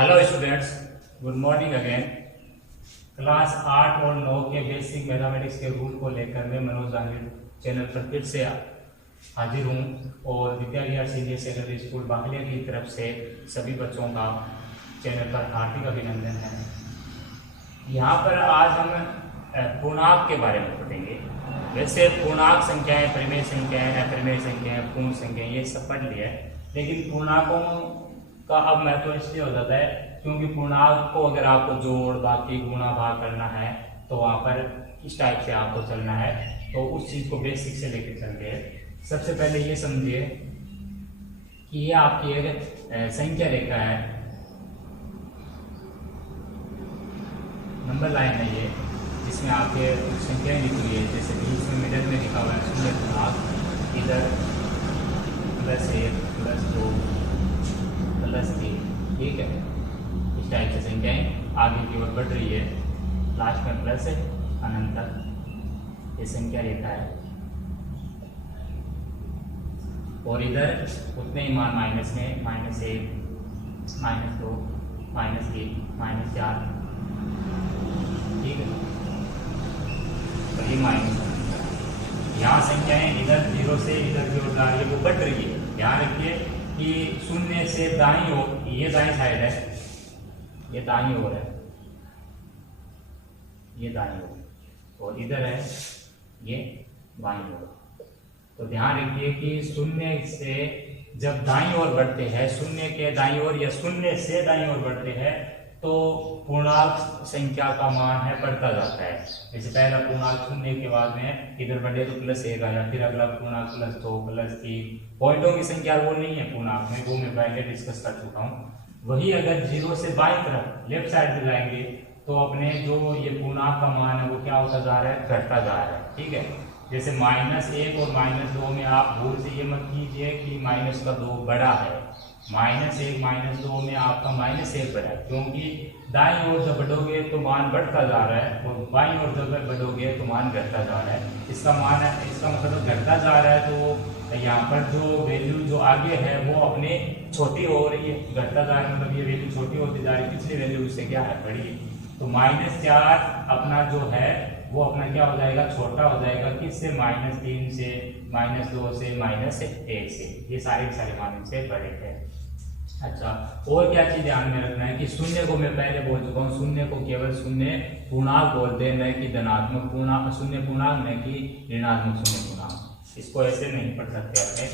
Hello students, good morning again. Class 8 और 9 के basic mathematics के रूल को लेकर मैं मनोज जाहिर चैनल पर फिर से हाजिर हूँ और Vidya Vihar senior secondary school Bakliya की तरफ से सभी बच्चों का चैनल पर हार्दिक अभिनंदन है। यहाँ पर आज हम पूर्णांक के बारे में पढ़ेंगे। वैसे पूर्णांक संख्याएं, परिमेय संख्याएं, अपरिमेय संख्याएं, पूर्ण संख्याएं ये सब पढ़ लिया है, लेकिन पूर्णांकों का अब महत्व इसलिए हो जाता है क्योंकि पूर्णांक को अगर आपको जोड़, बाकी, गुणा, भाग करना है तो वहाँ पर इस टाइप से आपको चलना है। तो उस चीज को बेसिक से लेकर चलते हैं। सबसे पहले ये समझिए कि ये आपकी एक संख्या रेखा है, नंबर लाइन है ये, जिसमें आपके कुछ संख्याएं लिखी हुई है। जैसे बीच में मिडल में लिखा हुआ है शून्य पूर्णांक, इधर +1 +2 +3, ठीक है। इस टाइप से संख्याएं आगे की ओर बढ़ रही है, लास्ट में प्लस है, अनंत तक ये संख्या रेखा है। और इधर उतने ही मान माइनस में, -1 -2 -3 -4, ठीक है। तो ये माइनस, यहाँ संख्याएं इधर 0 से इधर की ओर जा रही है, वो बढ़ रही है। ध्यान रखिए कि शून्य से दाईं ओर, ये दाईं साइड है, ये दाईं ओर है, ये दाईं ओर, और इधर है ये बाईं ओर। तो ध्यान रखिए कि शून्य से जब दाईं ओर बढ़ते हैं, शून्य के दाईं ओर या शून्य से दाईं ओर बढ़ते हैं, तो पूर्णांक संख्या का मान है बढ़ता जाता है। जैसे पहला पूर्णांक शून्य के बाद में इधर बढ़े तो +1 आया, फिर अगला पूर्णांक +2 +3। पॉइंटों की संख्या वो नहीं है पूर्णांक में, वो मैं पहले डिस्कस कर चुका हूँ। वही अगर 0 से बाईं तरफ लेफ्ट साइड पे जाएंगे तो अपने जो ये पूर्णांक का मान है वो क्या होता जा रहा है, घटता जा रहा है, ठीक है। जैसे -1 और -2 में आप भूल से ये मत कीजिए कि -2 बड़ा है। -1 -2 में आपका -1 बड़ा है, क्योंकि दाईं ओर जब बढ़ोगे तो मान बढ़ता जा रहा है और बाईं ओर जब बढ़ोगे तो मान घटता जा रहा है। इसका मान है, इसका मतलब घटता जा रहा है, तो यहाँ पर जो वैल्यू जो आगे है वो अपने छोटी हो रही है, घटता जा रहा है, मतलब ये वैल्यू छोटी होती जा रही है, पिछली वैल्यू उससे क्या है, बड़ी। तो -4 अपना जो है वो अपना क्या हो जाएगा, छोटा हो जाएगा। किससे? -3 से, -2 से, -1 से। ये सारे मान से बड़े हैं। अच्छा, और क्या चीज ध्यान में रखना है कि शून्य को मैं पहले बोल चुका हूँ, शून्य को केवल शून्य पूर्णांक बोलते हैं, न कि धनात्मक पूर्णांक, शून्य पूर्णांक, न कि ऋणात्मक शून्य पूर्णांक। इसको ऐसे नहीं पढ़ सकते अपने।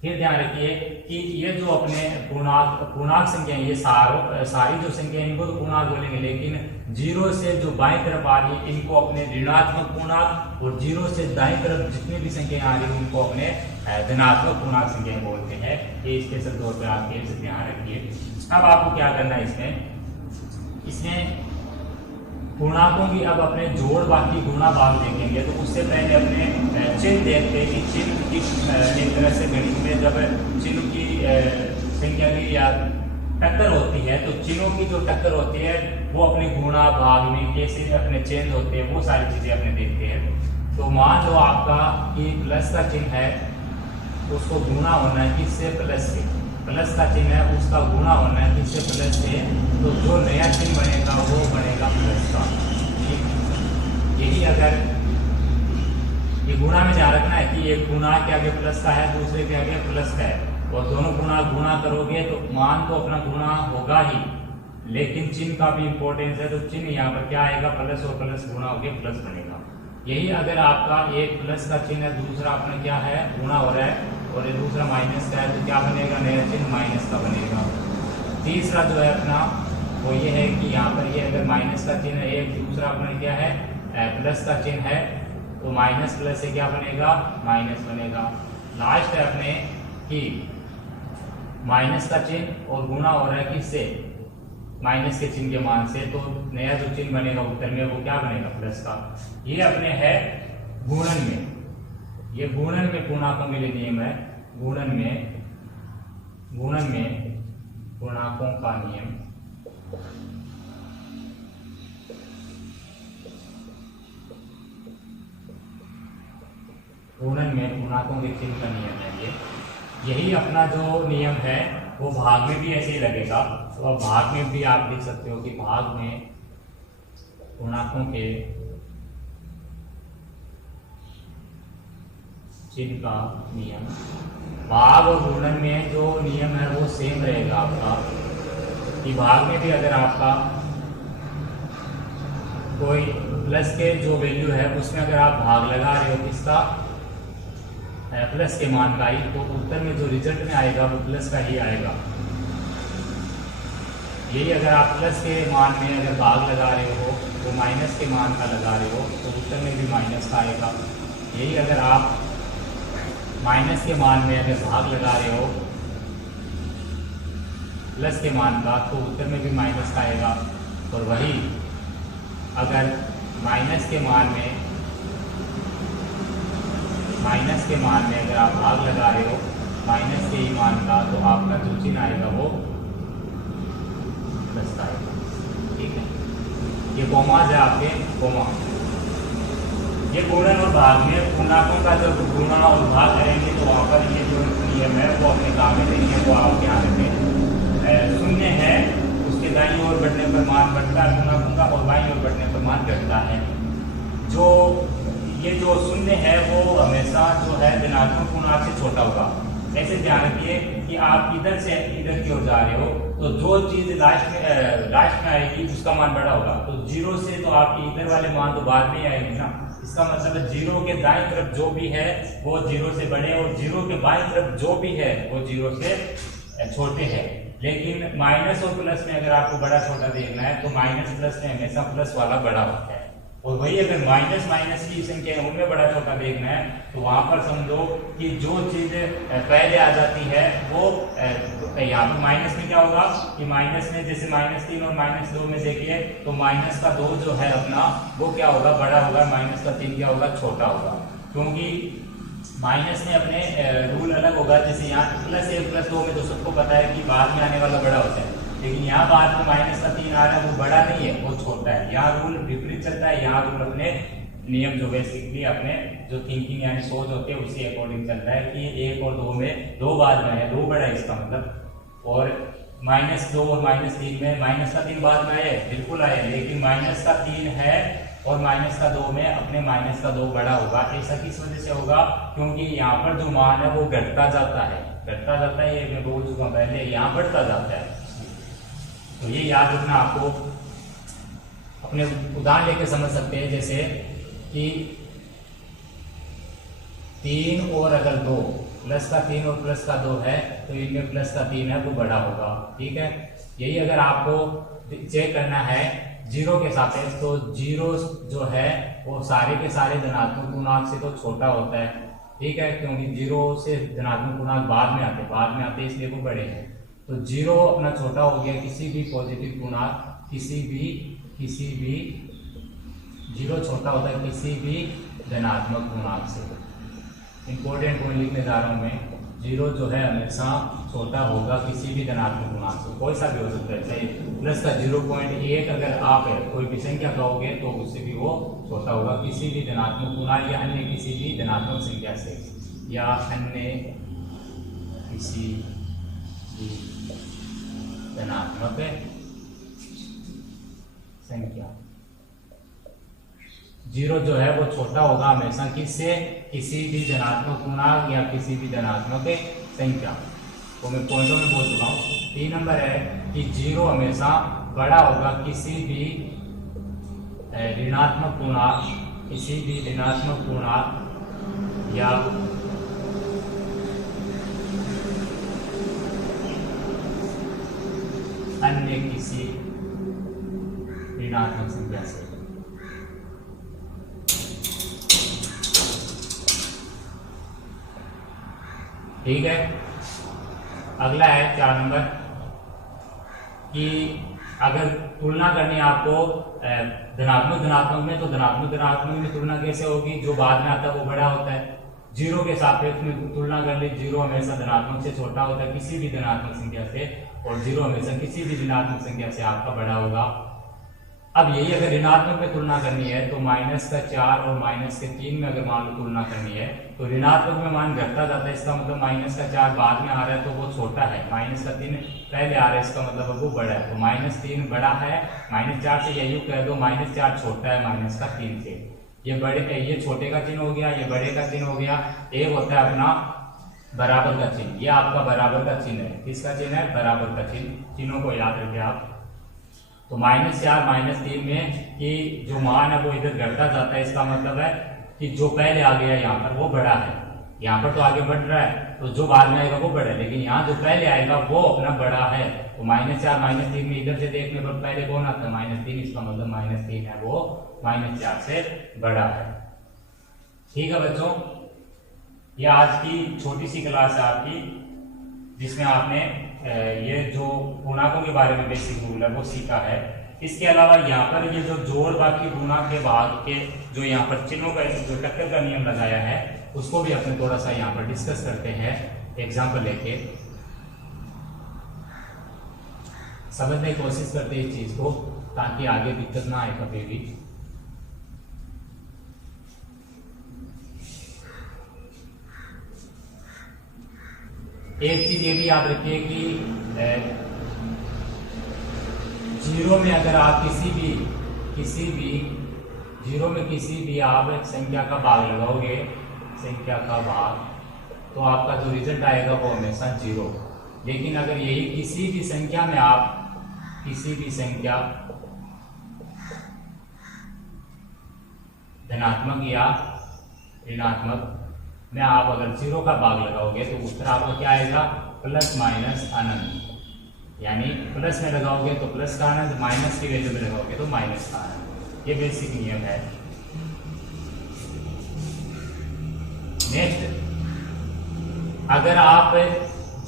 फिर ध्यान रखिए कि ये जो अपने पूर्णांक संख्या, ये सारी जो संख्या इनको तो पूर्णांक बोलेंगे, लेकिन 0 से जो बाईं तरफ आ रही है इनको अपने ऋणात्मक पूर्णांक, और 0 से दाईं तरफ जितनी भी संख्याएं आ रही है उनको अपने धनात्मक पूर्णांक संख्याएं बोलते हैं। ये स्पेशल तौर पर आप ध्यान रखिए। अब आपको क्या करना है, इसमें पूर्णांकों की अब अपने जोड़, बाकी, गुणा, भाग देखेंगे तो उससे पहले अपने चिन्ह देखते हैं कि चिन्ह की एक तरह से गणित में जब चिन्ह की संख्या की या टक्कर होती है तो चिन्हों की जो टक्कर होती है वो अपने गुणा भाग में कैसे अपने चेंज होते हैं, वो सारी चीजें अपने देखते हैं। तो मान जो आपका कि प्लस का चिन्ह है उसको गुणा होना है किससे, प्लस से। प्लस का चिन्ह है उसका गुणा होना है किससे, प्लस से। तो जो नया चिन्ह बनेगा वो बनेगा प्लस का। यही अगर ये गुणा में ध्यान रखना है कि एक गुणा के आगे प्लस का है, दूसरे के आगे प्लस का है, और दोनों गुणा करोगे तो मान तो अपना गुणा होगा ही, लेकिन चिन्ह का भी इंपॉर्टेंस है। तो चिन्ह यहाँ पर क्या आएगा, प्लस और प्लस गुणा होकर प्लस बनेगा। यही अगर आपका एक प्लस का चिन्ह है, दूसरा अपना क्या है, गुणा हो रहा है, और ये दूसरा माइनस का है, तो क्या बनेगा, नया चिन्ह माइनस का बनेगा। तीसरा जो है अपना वो ये है कि यहाँ पर ये अगर माइनस का चिन्ह है, एक दूसरा अपना क्या है, प्लस का चिन्ह है, तो माइनस प्लस से क्या बनेगा, माइनस बनेगा। लास्ट है अपने कि माइनस का चिन्ह और गुणा हो रहा है किससे, माइनस के चिन्ह के मान से, तो नया जो चिन्ह बनेगा उत्तर में वो क्या बनेगा, प्लस का। ये अपने है गुणन में, ये गुणन में पूर्णांकों के लिए नियम है। गुणन में पूर्णांकों का नियम, गुणन में पूर्णांकों के चिन्ह का नियम है ये यही अपना जो नियम है वो भाग में भी ऐसे ही लगेगा। तो अब भाग में भी आप लिख सकते हो कि भाग में पूर्णांकों के चिन्ह का नियम, भाग और गुणन में जो नियम है वो सेम रहेगा आपका, कि भाग में भी अगर आपका कोई प्लस के जो वैल्यू है उसमें अगर आप भाग लगा रहे हो किसका, प्लस के मान का ही, तो उत्तर में जो रिजल्ट में आएगा वो प्लस का ही आएगा। यही अगर आप प्लस के मान में अगर भाग लगा रहे हो तो माइनस के मान का लगा रहे हो तो उत्तर में भी माइनस का आएगा। यही अगर आप माइनस के मान में अगर भाग लगा रहे हो प्लस के मान का तो उत्तर में भी माइनस का आएगा। और वही अगर माइनस के मान में अगर आप भाग लगा रहे हो माइनस के ही मान का तो आपका जो चिन्ह आएगा वो प्लस का आएगा। ठीक है, ये कोमाज है आपके कोमा। ये गुणन और भाग में पूर्णांकों का जब गुणा और भाग करेंगे तो वहाँ पर ये जो नियम है वो अपने काम में देंगे, वो आप ध्यान रखें। शून्य है उसके दाईं ओर बढ़ने पर मान बढ़ता है पूर्णांकों का, और बाईं ओर बढ़ने पर मान घटता है। जो ये जो शून्य है वो हमेशा जो है धनात्मक पूर्णांक से छोटा होगा। ऐसे ध्यान रखिए कि आप इधर से इधर की ओर जा रहे हो तो जो चीज लास्ट में आएगी उसका मान बड़ा होगा। तो जीरो से तो आपकी इधर वाले मान तो बाद में ही आएंगे ना। इसका मतलब है जीरो के दाईं तरफ जो भी है वो जीरो से बड़े और जीरो के बाईं तरफ जो भी है वो जीरो से छोटे हैं। लेकिन माइनस और प्लस में अगर आपको बड़ा छोटा देखना है तो माइनस प्लस में हमेशा प्लस वाला बड़ा होता है। और वही अगर माइनस माइनस की संख्या है उनमें बड़ा छोटा देखना है तो वहां पर समझो कि जो चीज पहले आ जाती है वो यहाँ पर माइनस में क्या होगा कि माइनस में जैसे -3 और -2 में देखिए तो -2 जो है अपना वो क्या होगा, बड़ा होगा, -3 क्या होगा, छोटा होगा। क्योंकि माइनस में अपने रूल अलग होगा। जैसे यहाँ +1 +2 में तो सबको पता है कि बाद में आने वाला बड़ा होता है, लेकिन यहाँ बाद में -3 आ रहा है वो बड़ा नहीं है, वो छोटा है। यहाँ रूल विपरीत चलता है, यहाँ रूल अपने नियम जो बेसिकली अपने जो थिंकिंग यानी सोच होती है उसी अकॉर्डिंग चलता है कि 1 और 2 में 2 बाद में है, 2 बड़ा है इसका मतलब। और -2 और -3 में -3 बाद में आए, बिल्कुल आए, लेकिन -3 है और -2 में अपने -2 बड़ा होगा। ऐसा किस वजह से होगा, क्योंकि यहाँ पर जो मान है वो घटता जाता है, ये मैं बोल चुका हूँ पहले, यहाँ बढ़ता जाता है। तो ये याद रखना, आपको अपने उदाहरण लेके समझ सकते हैं। जैसे कि 3 और अगर 2 +3 और +2 है तो इनमें +3 है तो बड़ा होगा। ठीक है, यही अगर आपको चेक करना है जीरो के सापेक्ष तो जीरो जो है वो सारे के सारे धनात्मक पूर्णांक से तो छोटा होता है। ठीक है, क्योंकि जीरो से धनात्मक पूर्णांक बाद में आते इसलिए वो बड़े हैं। तो जीरो अपना छोटा हो गया किसी भी पॉजिटिव पूर्णांक, किसी भी जीरो छोटा होता है किसी भी धनात्मक पूर्णांक से। इंपॉर्टेंट पॉइंट लिखने जा रहा हूं मैं, जीरो जो है हमेशा छोटा होगा किसी भी धनात्मक पूर्णांक से, कोई सा भी हो सकता है। चाहे प्लस का 0.1 अगर आप कोई भी संख्या कहोगे तो उससे भी वो छोटा होगा किसी भी धनात्मक पूर्णांक या अन्य किसी भी धनात्मक संख्या से, या अन्य किसी धनात्मक संख्या। जीरो जो है वो छोटा होगा हमेशा किससे, किसी भी धनात्मक पूर्णांक या किसी भी धनात्मक संख्या। तो मैं पॉइंटों में बोल चुका हूँ। 3 नंबर है कि जीरो हमेशा बड़ा होगा किसी भी ऋणात्मक पूर्णांक, या अन्य किसी ऋणात्मक संख्या से। ठीक है, अगला है 4 नंबर कि अगर तुलना करनी है आपको धनात्मक में, तो धनात्मक में तुलना कैसे होगी, जो बाद में आता है वो बड़ा होता है। जीरो के सापेक्ष में तुलना कर ले, जीरो हमेशा धनात्मक से छोटा होता है किसी भी धनात्मक संख्या से, और जीरो हमेशा किसी भी ऋणात्मक संख्या से आपका बड़ा होगा। अब यही अगर ऋणात्मक में तुलना करनी है तो -4 और -3 में अगर मान लो तुलना करनी है तो ऋणात्मक में मान घटता जाता है, इसका मतलब -4 बाद में आ रहा है तो वो छोटा है, -3 पहले आ रहा है, इसका मतलब वो बड़ा है। तो -3 बड़ा है, -4 से यही कह दो -4 छोटा है -3 से। ये बड़े, ये छोटे का चिन्ह हो गया, ये बड़े का चिन्ह हो गया। एक होता है अपना बराबर का चिन्ह, ये आपका बराबर का चिन्ह है। किसका चिन्ह है? बराबर का चिन्ह। चिन्हों को याद रखिए आप। तो -4 -3 में कि जो मान है वो इधर घटता जाता है, इसका मतलब है कि जो पहले आ गया यहाँ पर वो बड़ा है। यहाँ पर तो आगे बढ़ रहा है तो जो बाद में आएगा वो बड़ा है, लेकिन यहाँ जो पहले आएगा वो अपना बड़ा है। तो -4 -3 में इधर से देखने पर पहले कौन आता है? -3, इसका मतलब -3 है वो -4 से बड़ा है। ठीक है बच्चों, ये आज की छोटी सी क्लास है आपकी, जिसमें आपने ये जो पूर्णांकों के बारे में बेसिक रूल है वो सीखा है। इसके अलावा यहाँ पर ये जो जोड़ बाकी गुणा के भाग के जो यहाँ पर चिन्हों का जो टक्कर का नियम लगाया है उसको भी अपने थोड़ा सा यहाँ पर डिस्कस करते हैं एग्जाम्पल लेके, समझने की कोशिश करते हैं इस चीज को, ताकि आगे दिक्कत ना आए कभी भी। एक चीज ये भी याद रखिए कि जीरो में अगर आप किसी भी आप संख्या का भाग लगाओगे, संख्या का भाग, तो आपका जो रिजल्ट आएगा वो हमेशा 0। लेकिन अगर यही किसी भी संख्या में आप किसी भी संख्या धनात्मक या ऋणात्मक में आप अगर 0 का भाग लगाओगे तो उत्तर आपका क्या आएगा? प्लस माइनस अनंत। यानी प्लस में लगाओगे तो प्लस का अनंत, माइनस की वैल्यू में लगाओगे तो माइनस का अनंत। ये बेसिक नियम है। नेक्स्ट, अगर आप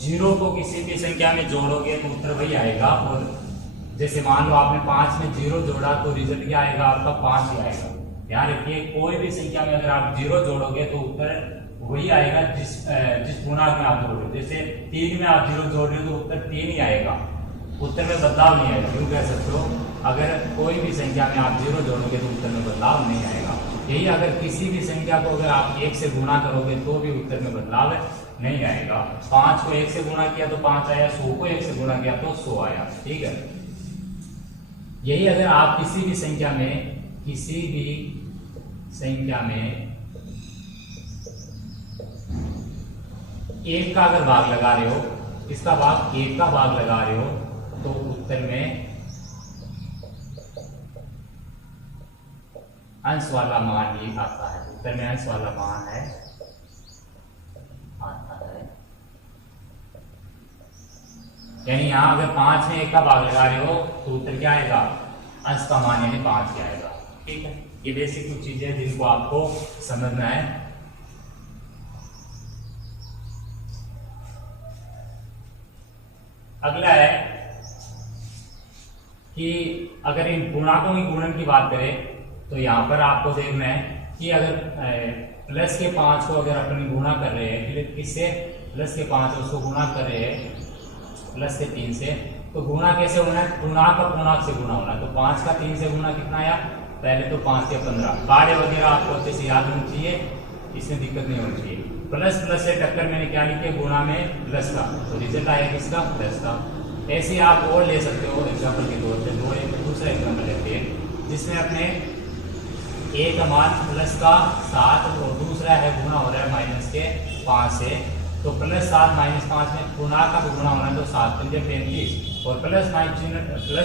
0 को किसी भी संख्या में जोड़ोगे तो उत्तर वही आएगा। और जैसे मान लो आपने 5 में 0 जोड़ा तो रिजल्ट क्या आएगा? आपका 5 ही आएगा। ध्यान रखिए, कोई भी संख्या में अगर आप 0 जोड़ोगे तो उत्तर वही आएगा जिस पूर्णांक में आप जोड़ रहे हो। जैसे 3 में आप 0 जोड़ रहे हो तो उत्तर 3 ही आएगा, उत्तर में बदलाव नहीं आएगा। क्यों कह सकते हो? अगर कोई भी संख्या में आप 0 जोड़ोगे तो उत्तर में बदलाव नहीं आएगा। यही अगर किसी भी संख्या को अगर आप 1 से गुणा करोगे तो भी उत्तर में बदलाव नहीं आएगा। 5 को 1 से गुणा किया तो 5 आया, 100 को 1 से गुणा किया तो 100 आया। ठीक है, यही अगर आप किसी भी संख्या में 1 का अगर भाग लगा रहे हो, इसका भाग 1 का भाग लगा रहे हो तो उत्तर में अंश वाला मान ही आता है। उत्तर में अंश वाला मान है आता है। यानी यहां अगर 5 में 1 का भाग लगा रहे हो तो उत्तर क्या आएगा? अंश का मान यानी 5 ही आएगा। ठीक है, ये बेसिक कुछ चीजें जिनको आपको समझना है। अगला है कि अगर इन पूर्णांकों की गुणन की बात करें तो यहाँ पर आपको देखना है कि अगर प्लस के 5 को अगर अपन गुणा कर रहे हैं, किससे? प्लस के 5 उसको गुणा कर रहे हैं प्लस के 3 से, तो गुणा कैसे होना है? पूर्णांक का पूर्णांक से गुणा होना है। तो 5 का 3 से गुणा कितना आया? पहले तो 5 या 15। बाड़े वगैरह आपको अच्छे से याद होनी चाहिए, इसमें दिक्कत नहीं होनी चाहिए। प्लस प्लस से टक्कर मैंने क्या लिखे? गुणा में प्लस का, तो रिजल्ट आया किसका? प्लस का। ऐसे आप और ले सकते हो एग्जाम्पल के तौर पे। दूसरा एग्जाम्पल लेते हैं जिसमें अपने एक मान प्लस का 7 और दूसरा है गुणा हो रहा है माइनस के 5 से। तो +7 -5 में पूर्णांक का भी गुणा होना है तो 7 × 35 और प्लस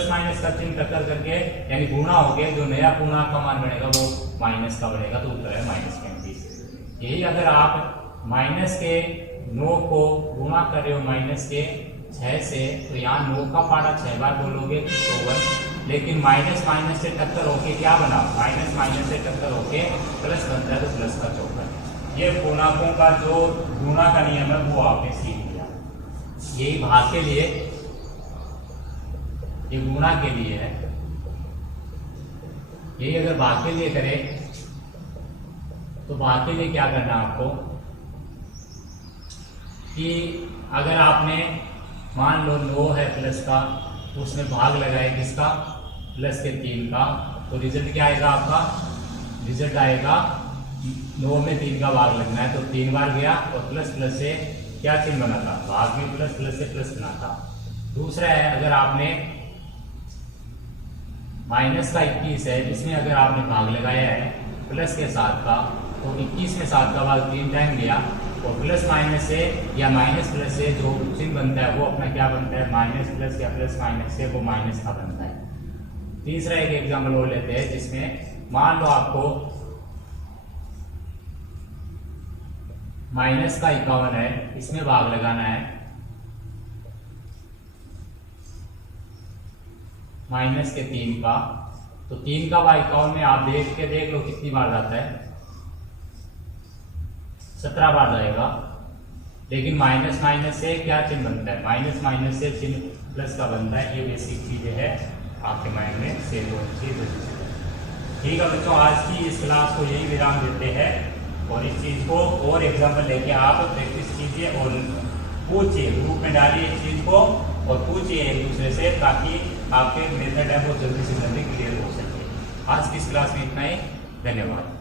माइनस का चिन्ह टक्कर करके यानी गुणा हो गया, जो नया पूर्णांक का मान बनेगा वो माइनस का बनेगा, तो उत्तर है -35। यही अगर आप माइनस के 9 को गुणा कर रहे हो माइनस के 6 से, तो यहाँ 9 का पारा 6 बार बोलोगे तो 54, लेकिन माइनस माइनस से टक्कर होके क्या बना? माइनस माइनस से टक्कर होके प्लस बनता है, तो प्लस का 54। ये पूर्णांकों का जो गुणा का नियम है वो आपने सीख लिया। यही भाग के लिए, ये गुणा के लिए है। यही अगर भाग के लिए करें तो भाग के लिए क्या करना है आपको कि अगर आपने मान लो 9 है प्लस का, उसमें भाग लगाए किसका? प्लस के 3 का, तो रिजल्ट क्या आएगा आपका? रिजल्ट आएगा 9 में 3 का भाग लगना है, तो 3 बार गया और प्लस प्लस से क्या चिन्ह बना था? भाग में प्लस प्लस से प्लस बना था। दूसरा है, अगर आपने माइनस का 21 है, जिसमें अगर आपने भाग लगाया है प्लस के 7 का, तो 21 में 7 का भाग 3 टाइम गया और प्लस माइनस से या माइनस प्लस से जो चिन्ह बनता है वो अपना क्या बनता है? माइनस प्लस या प्लस माइनस से वो माइनस का बनता है। तीसरा एक एग्जाम्पल और लेते हैं, जिसमें मान लो आपको माइनस का 51 है, इसमें भाग लगाना है माइनस के 3 का, तो 3 का भाग 51 में आप देख लो कितनी बार जाता है? 17 बार जाएगा। लेकिन माइनस माइनस से क्या चिन्ह बनता है? माइनस माइनस से चिन्ह प्लस का बनता है। ये बेसिक चीजें है, आपके माइंड में सेव होनी चाहिए। ठीक है बच्चों, आज की इस क्लास को यही विराम देते हैं और इस चीज को और एग्जाम्पल लेके आप प्रैक्टिस कीजिए और पूछिए, ग्रुप में डालिए इस चीज को और पूछिए एक दूसरे से, ताकि आपके मेथड है वो जल्दी से जल्दी क्लियर हो सके। आज की इस क्लास में इतना ही, धन्यवाद।